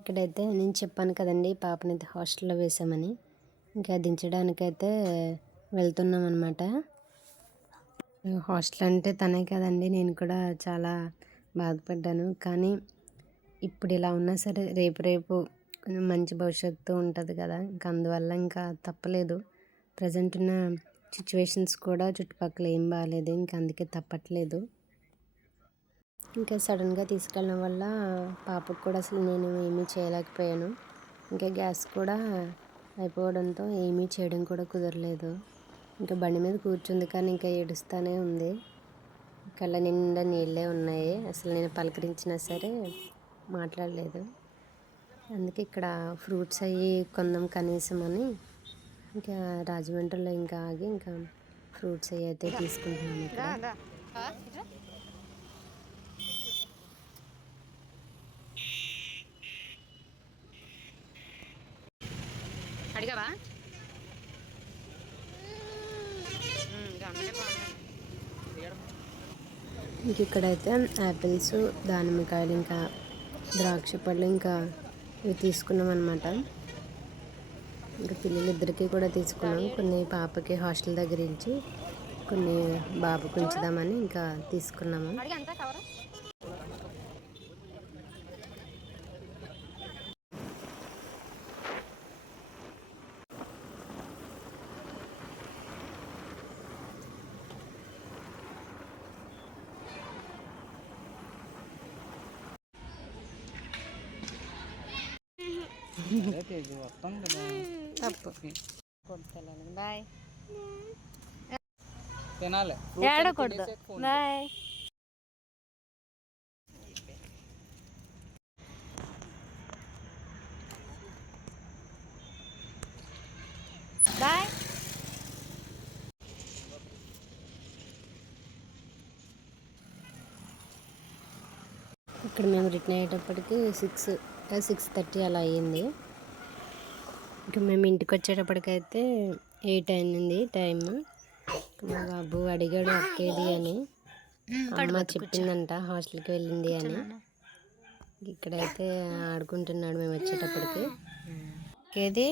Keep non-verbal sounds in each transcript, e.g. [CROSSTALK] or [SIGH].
ఇక్కడైతే నేను చెప్పాను కదండి పాపని అయితే హాస్టల్లో వేసామని. ఇంకా దించడానికైతే వెళ్తున్నాం అనమాట హాస్టల్ అంటే తనే కదండి నేను కూడా చాలా బాధపడ్డాను. కానీ ఇప్పుడు ఇలా ఉన్నా సరే రేపు రేపు కొంచెం మంచి భవిష్యత్తు ఉంటుంది కదా ఇంకా అందువల్ల ఇంకా తప్పలేదు. ప్రజెంట్ ఉన్న సిచ్యువేషన్స్ కూడా చుట్టుపక్కల ఏం బాగాలేదు ఇంకా అందుకే తప్పట్లేదు. ఇంకా సడన్గా తీసుకెళ్ళడం వల్ల పాపకు కూడా అసలు నేను ఏమీ చేయలేకపోయాను. ఇంకా గ్యాస్ కూడా అయిపోవడంతో ఏమీ చేయడం కూడా కుదరలేదు. ఇంకా బండి మీద కూర్చుంది కానీ ఇంకా ఏడుస్తూనే ఉంది. కళ్ళ నిండా నీళ్ళే ఉన్నాయి. అసలు నేను పలకరించినా సరే మాట్లాడలేదు. అందుకే ఇక్కడ ఫ్రూట్స్ అవి కొందాం కనీసం అని ఇంకా రాజమండ్రిలో ఇంకా ఆగి ఇంకా ఫ్రూట్స్ అవి అయితే తీసుకుంటున్నాను ఇక్కడ. అడిగావా ఇంక ఇక్కడైతే యాపిల్స్ దానిమ్మకాయలు ఇంకా ద్రాక్ష పళ్ళు ఇంకా ఇవి తీసుకున్నాం అనమాట ఇంకా పిల్లలిద్దరికీ కూడా తీసుకున్నాం. కొన్ని పాపకి హాస్టల్ దగ్గర నుంచి కొన్ని బాబుకి ఉంచుదామని ఇంకా తీసుకున్నాము. అడిగి అంతా కవరు తప్పు బాయ్ తినాలి ఏడకూడదు బాయ్ బాయ్ ఇక్కడ మేము రిటర్న్ అయ్యేటప్పటికి సిక్స్ సిక్స్ థర్టీ అలా అయ్యింది. ఇంకా మేము ఇంటికి వచ్చేటప్పటికైతే ఎయిట్ అయింది టైం మా బాబు అడిగాడు అక్కేది అని. అమ్మ చెప్పిందంట హాస్టల్కి వెళ్ళింది అని. ఇక్కడైతే ఆడుకుంటున్నాడు మేము వచ్చేటప్పటికి. ఏది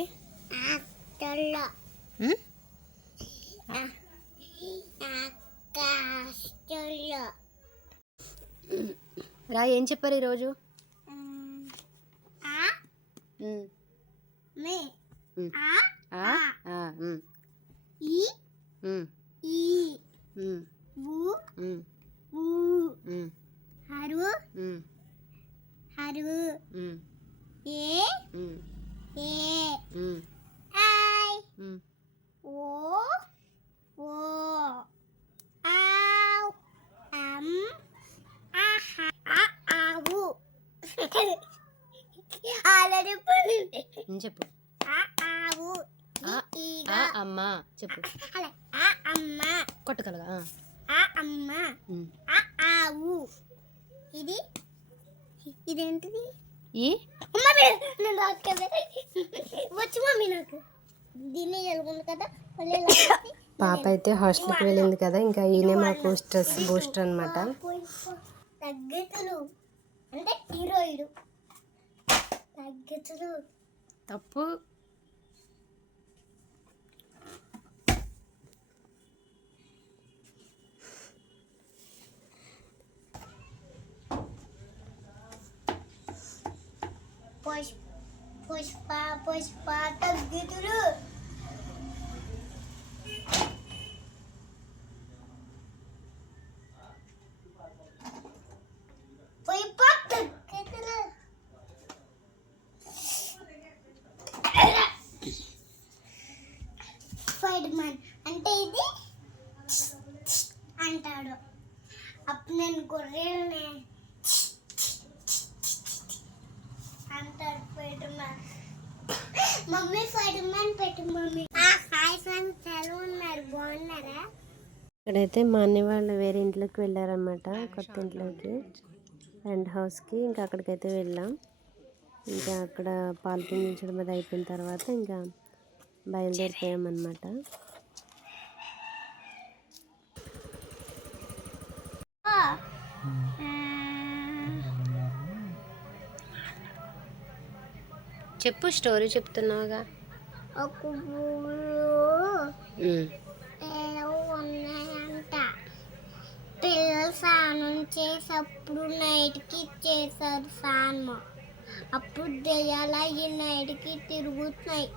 రా ఏం చెప్పారు ఈరోజు. 응. 왜? 응. 아? 아? 아? 아, 응. 이? 응. 이. 응. 무? 응. 우. 응. 하루? 응. 하루. 응. 예? 응. 예. 응. 아이. 응. 오. 오. 아우. 암. 아하. 아아우. [LAUGHS] ఆ, ఈ ఈగ. ఆ అమ్మ చెప్పు. ఆ అమ్మ. కొట్టగలగా ఆ. అమ్మ. ఆ ఆవు. ఇది? ఇదేంటిది? ఈ? వచ్చి మమ్మీ నాకు. దీన్ని ఎలుగుంది కదా పాప అయితే హాస్టల్కి వెళ్ళింది కదా ఇంకా ఈయనే మాకు స్ట్రెస్ బూస్టర్ అనమాట తగ్గతులు. అంటే హీరోయిడు. తప్పు. పుష్ప పుష్ప పుష్ప తగ్గతులు పుష్ప తగ్గతులు స్పైడర్ మ్యాన్ అంటే ఇది అంటాడు. అప్పుడు నేను గొర్రెల్ని అంటాడు స్పైడర్ మమ్మీ స్పైడర్ పెట్టు మమ్మీ. హాయ్ ఫ్రెండ్స్ ఎలా ఉన్నారు? బాగున్నారా? ఇక్కడైతే మా అన్నయ్య వాళ్ళు వేరే ఇంట్లోకి వెళ్ళారనమాట కొత్త ఇంట్లోకి. రెంట్ హౌస్కి ఇంకా అక్కడికైతే వెళ్ళాం. ఇంకా అక్కడ పాలు పిండించడం అది అయిపోయిన తర్వాత ఇంకా బయలుదేరిపోయామన్నమాట. చెప్పు స్టోరీ చెప్తున్నావుగా. ఒక ఉమ్, ఏవో ఉన్నాయంట. పిల్లలు స్నానం చేసేప్పుడు నైట్కి చేశారు స్నానం. అప్పుడు దెయ్యాలు అయ్యి నైట్కి తిరుగుతున్నాయి.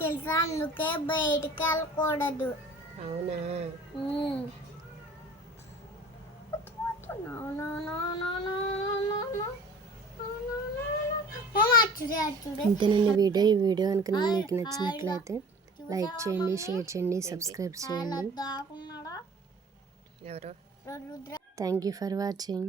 తెలుసా? అందుకే బయటికి వెళ్ళకూడదు. అవునా? ఉమ్. ఇంతేనండి వీడియో ఈ వీడియో కనుక మీకు నచ్చినట్లయితే లైక్ చేయండి షేర్ చేయండి సబ్స్క్రైబ్ చేయండి. దాక్కున్నాడా ఎవరు? Rudra thank you for watching